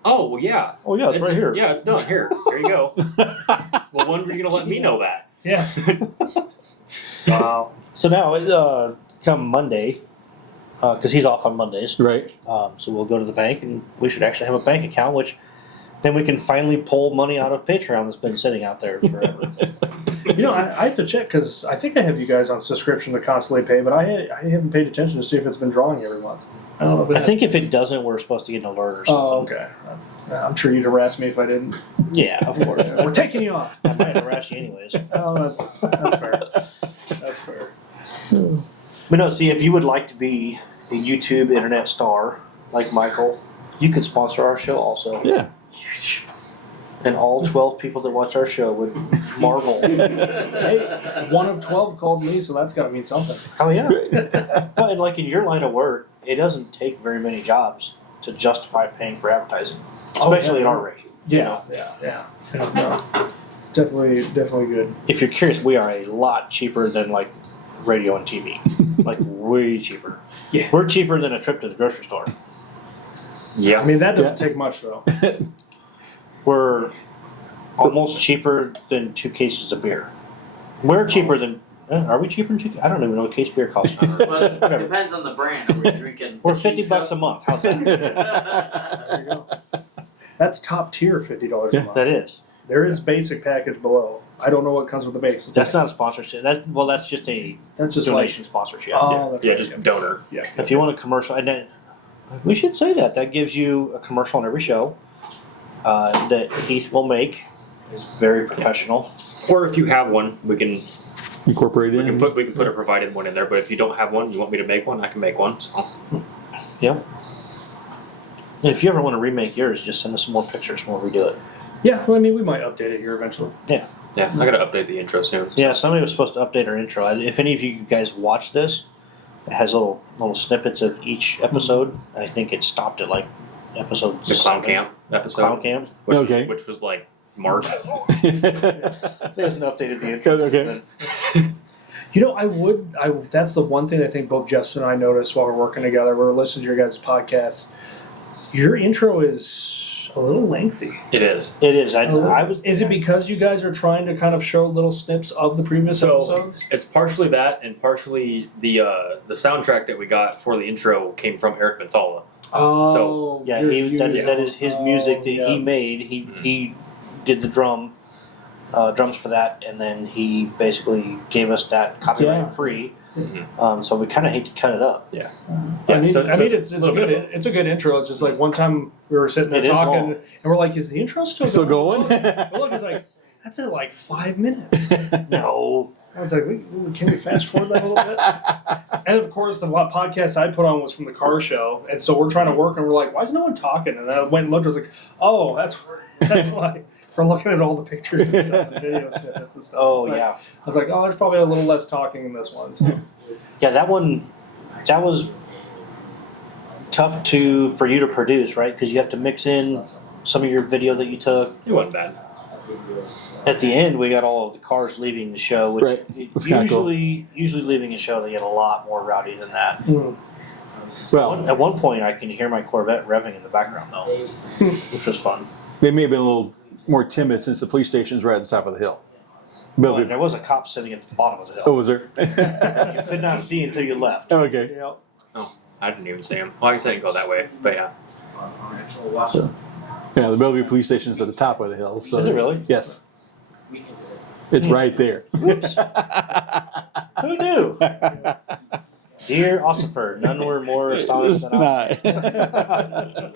"Oh, well, yeah, Oh yeah, it's right here. Yeah, it's done. Here you go." Well, when were you gonna let me know that? Yeah. Wow. So now, come Monday, because he's off on Mondays. Right. So we'll go to the bank, and we should actually have a bank account, which then we can finally pull money out of Patreon that's been sitting out there forever. You know, I have to check because I think I have you guys on subscription to constantly pay, but I haven't paid attention to see if it's been drawing every month. I don't know. If it I has. think if it doesn't, we're supposed to get an alert or something. Oh, okay. I'm sure you'd harass me if I didn't. Yeah, of course. We're taking you off. I might harass you anyways. Oh, that's fair. That's fair. But no, see, if you would like to be a YouTube internet star like Michael, you could sponsor our show also. Yeah. And all 12 people that watch our show would marvel. Hey, 1 of 12 called me, so that's got to mean something. Oh, yeah. Well, and like in your line of work, it doesn't take very many jobs to justify paying for advertising, especially at our rate. Yeah. No, it's definitely good. If you're curious, we are a lot cheaper than like radio and TV. Like way cheaper. Yeah. We're cheaper than a trip to the grocery store. Yeah. I mean, that doesn't take much, though. We're almost cheaper than 2 cases of beer. We're cheaper than. Are we cheaper than 2? I don't even know what case beer costs. Well, it depends on the brand. Are we drinking? We're cheap $50 a stuff? month. How's that? There you go. That's top tier $50 a month. That is. There is basic package below. I don't know what comes with the base. That's not a sponsorship. That's just a That's just donation sponsorship. Oh, that's Yeah, right. just donor. Yeah. If you want a commercial, and then, we should say that gives you a commercial on every show that Heath will make. Is very professional. Or if you have one, we can Incorporate it. put a provided one in there. But if you don't have one, you want me to make one, I can make one. So. Yep. And if you ever want to remake yours, just send us some more pictures when we do it. Yeah, well, I mean, we might update it here eventually. Yeah. Yeah, I gotta update the intro soon. Yeah, somebody was supposed to update our intro. If any of you guys watch this, it has little snippets of each episode. I think it stopped at like episode The Clown 7. Camp episode. Clown Camp. Which Okay. Was, which was like March. So he hasn't updated the intro. Okay. Since then. You know, that's the one thing I think both Justin and I noticed while we're working together. We're listening to your guys' podcast. Your intro is a little lengthy. It is. It is. I was. Is it because you guys are trying to kind of show little snips of the previous episodes? It's partially that, and partially the soundtrack that we got for the intro came from Eric Mansala. Oh, Yeah, that is his music that he made. He did the drums for that, and then he basically gave us that copyright free. Mm-hmm. So we kind of hate to cut it up. Yeah. I mean, so it's a good intro. It's just like one time we were sitting there It is talking, long. and we're like, "Is the intro still going? But look, it's like that's at like 5 minutes. No. I was like, can we fast forward that a little bit? And of course, the podcast I put on was from the car show, and so we're trying to work, and we're like, why is no one talking? And I went and looked, I was like, oh, that's why. We're looking at all the pictures and stuff, and video snippets and stuff. Oh It's like- yeah. I was like, oh, there's probably a little less talking in this one. So. Yeah, that was tough for you to produce, right? Because you have to mix in some of your video that you took. It wasn't bad. At the end, we got all of the cars leaving the show, which Right. That's kinda usually leaving a show, they get a lot more rowdy than that. Mm. Well, At one point, I can hear my Corvette revving in the background though, which was fun. they may have been a little more timid since the police station's right at the top of the hill. Well, and there was a cop sitting at the bottom of the hill. Oh, was there? You could not see until you left. Okay. Yeah. Oh, I didn't even see him. Well, I guess I didn't go that way, but yeah. Yeah, the Bellevue police station's at the top of the hill. So. Is it really? Yes. It's right there. Whoops. Who knew? Dear Ossifer, none were more astonished than I.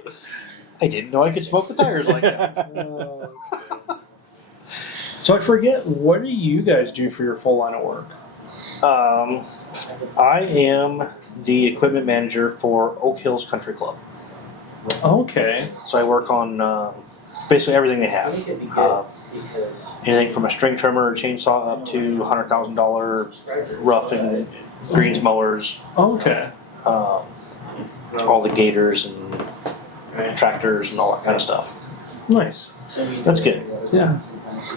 I didn't know I could smoke the tires like that. So I forget, what do you guys do for your full line of work? I am the equipment manager for Oak Hills Country Club. Okay. So I work on basically everything they have. Anything from a string trimmer or chainsaw up to $100,000 rough and greens mowers. Okay. All the gators and tractors and all that kind of stuff. Nice. That's good. Yeah.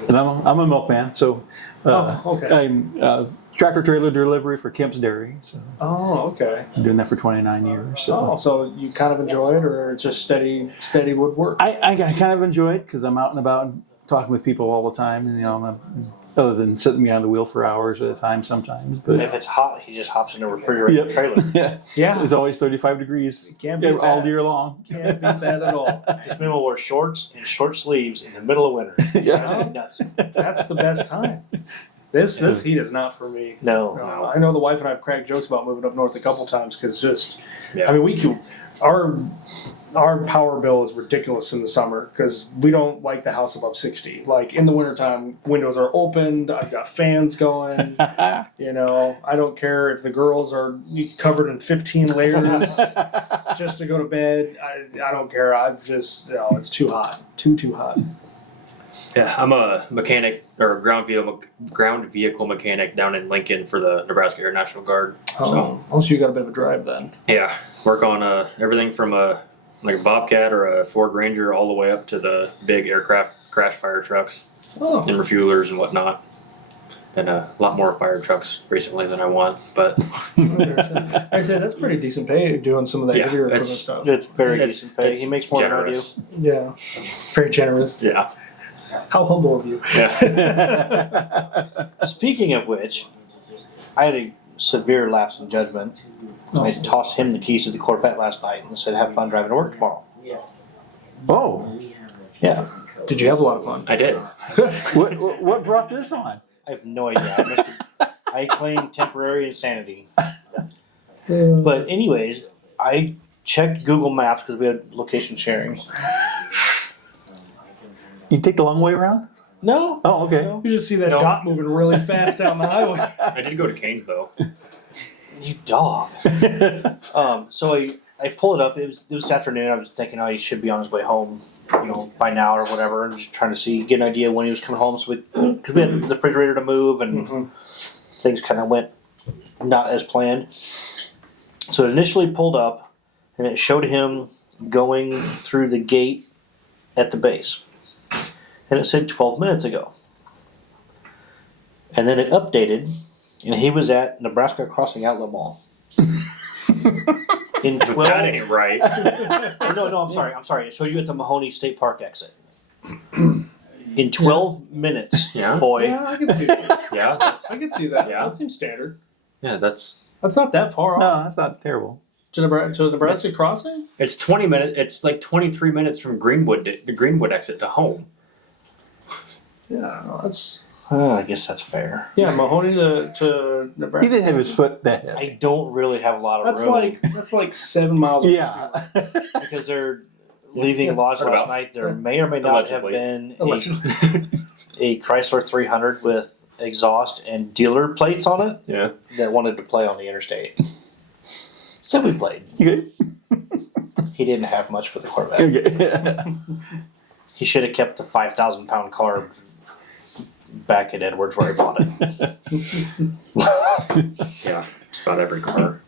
And I'm a milkman, so okay. I'm tractor trailer delivery for Kemp's Dairy. So Oh, okay. I'm doing that for 29 years. So. Oh, so you kind of enjoy it, or it's just steady woodwork? I kind of enjoy it because I'm out and about talking with people all the time, and other than sitting behind the wheel for hours at a time sometimes. But If it's hot, he just hops in a refrigerator trailer. yeah, Yeah. it's always 35 degrees Can't beat all that. year long. Can't beat that at all. This man will wear shorts and short sleeves in the middle of winter. Yeah. Drives me nuts. That's the best time. This heat is not for me. No. I know the wife and I have cracked jokes about moving up north a couple times because just, Yeah. I mean, our power bill is ridiculous in the summer because we don't like the house above 60. Like in the wintertime, windows are opened, I've got fans going, I don't care if the girls are covered in 15 layers just to go to bed. I don't care. It's too hot. Too hot. Yeah, I'm a mechanic or ground vehicle mechanic down in Lincoln for the Nebraska Air National Guard. Oh, also you got a bit of a drive then. Yeah, work on everything from a Bobcat or a Ford Ranger all the way up to the big aircraft crash fire trucks Oh. and refuelers and whatnot. And a lot more fire trucks recently than I want, but I said that's pretty decent pay doing some of that Yeah, heavier equipment it's- stuff. It's very It's- decent pay. it's He makes more generous. than I do. Yeah, very generous. Yeah, How humble of you. yeah. Speaking of which, I had a severe lapse in judgment. I tossed him the keys to the Corvette last night and said, "Have fun driving to work tomorrow." Oh, Yeah, Did you have a lot of fun? I did. what brought this on? I have no idea. I claim temporary insanity. But anyways, I checked Google Maps because we had location sharing. You take the long way around? No, Oh, okay. You just see that No. dot moving really fast down the highway. I did go to Canes though. you dog. So I pull it up. It was this afternoon. I was thinking, oh, he should be on his way home. by now or whatever, and just trying to get an idea when he was coming home. So because we had the refrigerator to move and things kind of went not as planned. So it initially pulled up, and it showed him going through the gate at the base, and it said 12 minutes ago. And then it updated, and he was at Nebraska Crossing Outlet Mall. In 12. That ain't right. No, I'm sorry. It shows you at the Mahoney State Park exit. In 12 minutes, boy. Yeah, I can see that. Yeah, I can see that. Yeah. That seems standard. that's Not that far off. No, that's not terrible. To Nebraska Crossing? it's 20 minutes. It's like 23 minutes from the Greenwood exit to home. Yeah, no, that's I guess that's fair. Mahoney to Nebraska. He didn't have his foot that heavy. I don't really have a lot of room. That's like 7 miles. Yeah. Because they're leaving Lodge Heard last about. night. There may or may not Allegedly. have been Allegedly. a Chrysler 300 with exhaust and dealer plates on it Yeah. that wanted to play on the interstate. So we played. You He didn't have much for the Corvette. good? He should have kept the 5,000-pound car back at Edwards where he bought it. Yeah. Just about every car.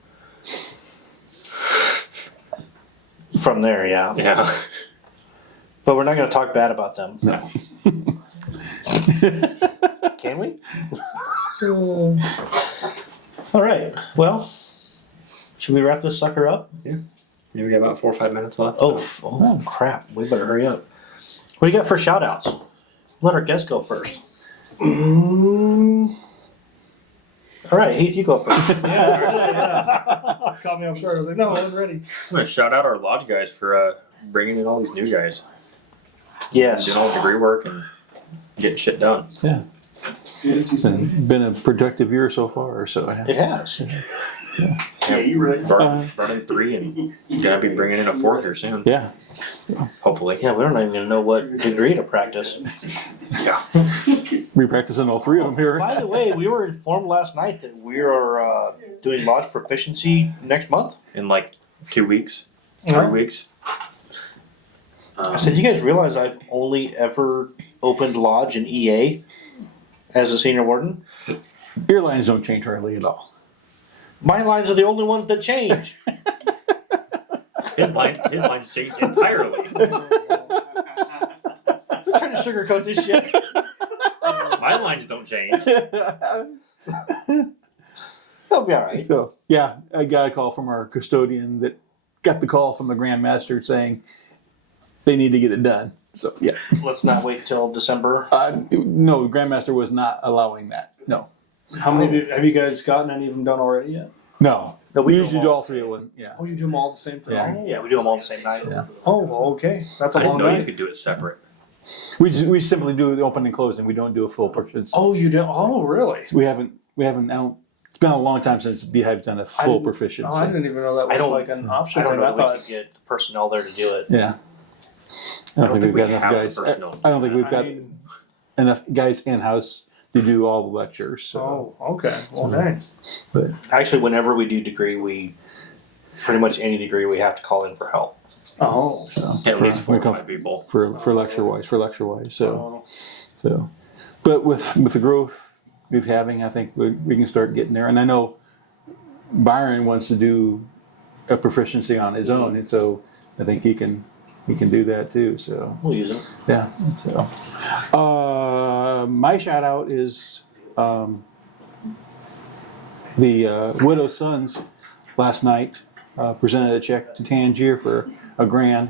From there, yeah. Yeah. But we're not going to talk bad about them. No. Can we? All right. Well, should we wrap this sucker up? We got about 4 or 5 minutes left. Oh, crap. We better hurry up. What do you got for shout outs? Let our guest go first. All right, Heath, you go first. Yeah. Caught me off guard. I was like, no, I wasn't ready. I'm gonna shout out our lodge guys for bringing in all these new guys, Yes. doing all the degree work and getting shit done. Yeah. It's been a productive year so far, so I It has. Yeah, you ready? Brought in 3 and gonna be bringing in a 4th here soon. yeah. Hopefully. Yeah, we're not even going to know what degree to practice. Yeah. We practicing all 3 of them here. By the way, we were informed last night that we are doing Lodge Proficiency next month. In like 2 weeks, 3 Yeah. weeks. I said, you guys realize I've only ever opened Lodge in EA as a senior warden? Your lines don't change hardly at all. My lines are the only ones that change. His lines changed entirely. I'm trying to sugarcoat this shit. My lines don't change. That'll be all right. So, yeah, I got a call from our custodian that got the call from the Grand Master saying they need to get it done. So, yeah. Let's not wait till December. No, the Grand Master was not allowing that. No. How many have you guys gotten any of them done already yet? No. No, We do usually them do all 3 of them. Yeah. Oh, you do them all at the same time? Yeah. Yeah, we do them all the same night. Yeah. Oh, okay. That's a I didn't long know you night. could do it separate. We simply do the open and closing. We don't do a full portion. Oh, you do? Oh, really? We haven't, I don't, it's been a long time since Beehive's done a full didn't- proficiency. Oh, I didn't even know that I was don't- like an option I don't thing. know I that we thought. could get the personnel there to do it. Yeah. I don't think we've got enough have the guys. I personnel. don't think we've I got mean, enough guys in-house to do all the lectures. So. oh, okay. Well, dang. But Actually, whenever we do degree, we pretty much any degree we have to call in for help. Oh. At least 4 or we come 5 people. for lecture wise, Oh. so, but with the growth we've having, I think we can start getting there. And I know Byron wants to do a proficiency on his own, and so I think he can do that too. So We'll use them. yeah. So my shout out is the Widow's Sons last night presented a check to Tangier for $1,000.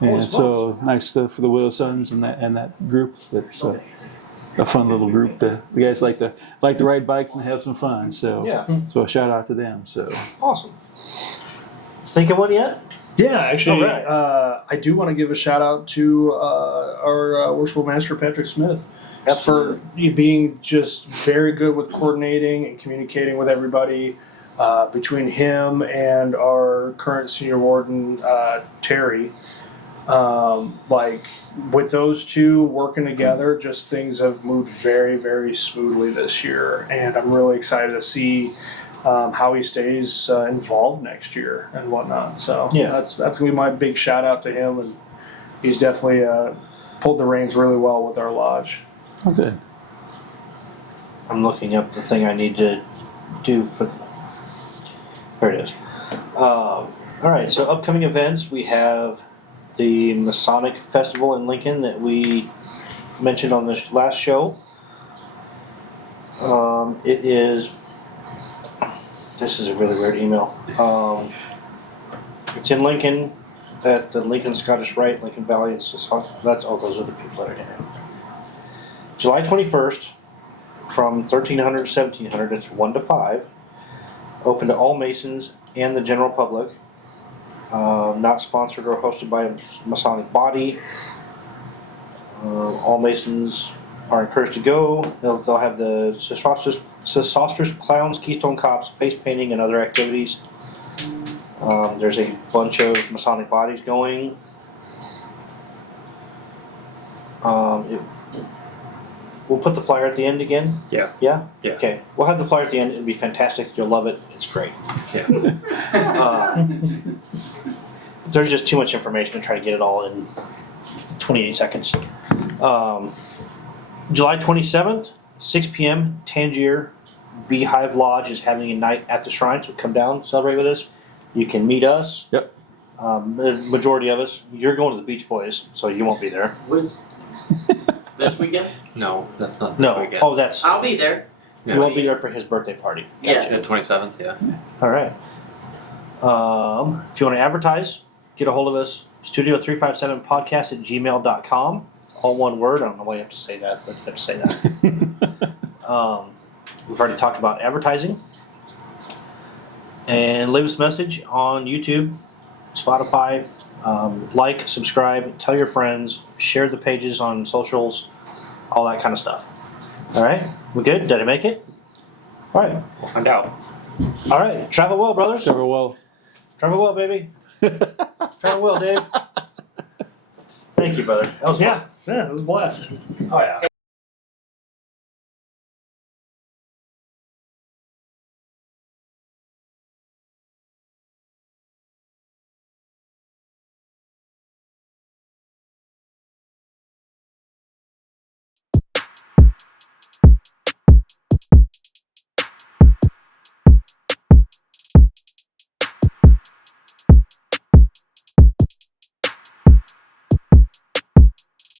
And so nice stuff for the Widow Sons and that group. That's a fun little group. The guys like to ride bikes and have some fun. So Yeah. So a shout out to them. So Awesome. Think of one yet? Yeah, actually, All right. I do want to give a shout out to our worshipful master Patrick Smith for being just very good with coordinating and communicating with everybody. Between him and our current senior warden Terry, like with those two working together, just things have moved very, very smoothly this year, and I'm really excited to see how he stays involved next year and whatnot. So Yeah. that's gonna be my big shout out to him, and he's definitely pulled the reins really well with our lodge. Okay. I'm looking up the thing I need to do for. There it is. All right, so upcoming events, we have the Masonic Festival in Lincoln that we mentioned on the last show. It is. This is a really weird email. It's in Lincoln, at the Lincoln Scottish Rite, Lincoln Valley. That's those are the people that are in it. July 21st, from 1300 to 1700. It's 1 to 5. Open to all Masons and the general public. Not sponsored or hosted by a Masonic body. All Masons are encouraged to go. They'll have the Sesostris Clowns, Keystone Cops, face painting, and other activities. There's a bunch of Masonic bodies going. We'll put the flyer at the end again. Yeah. Yeah? Yeah. Okay. We'll have the flyer at the end. It'll be fantastic. You'll love it. It's great. Yeah. There's just too much information to try to get it all in 28 seconds. July 27th, 6 p.m., Tangier Beehive Lodge is having a night at the shrine, so come down, celebrate with us. You can meet us. Yep. The majority of us. You're going to the Beach Boys, so you won't be there. This weekend? No, that's not this No. weekend. Oh, that's. I'll be there. You won't be there for his birthday party. Yes. The 27th, yeah. All right. If you want to advertise, get a hold of us. studio357podcast@gmail.com. All one word. I don't know why you have to say that, but you have to say that. We've already talked about advertising. And leave us a message on YouTube, Spotify. Like, subscribe, tell your friends, share the pages on socials, all that kind of stuff. All right? We good? Did I make it? All right. We'll find out. All right. Travel well, brothers. Trevor, well. Travel well, baby. Travel well, Dave. Thank you, brother. That was fun. Yeah, it was a blast. Oh, yeah.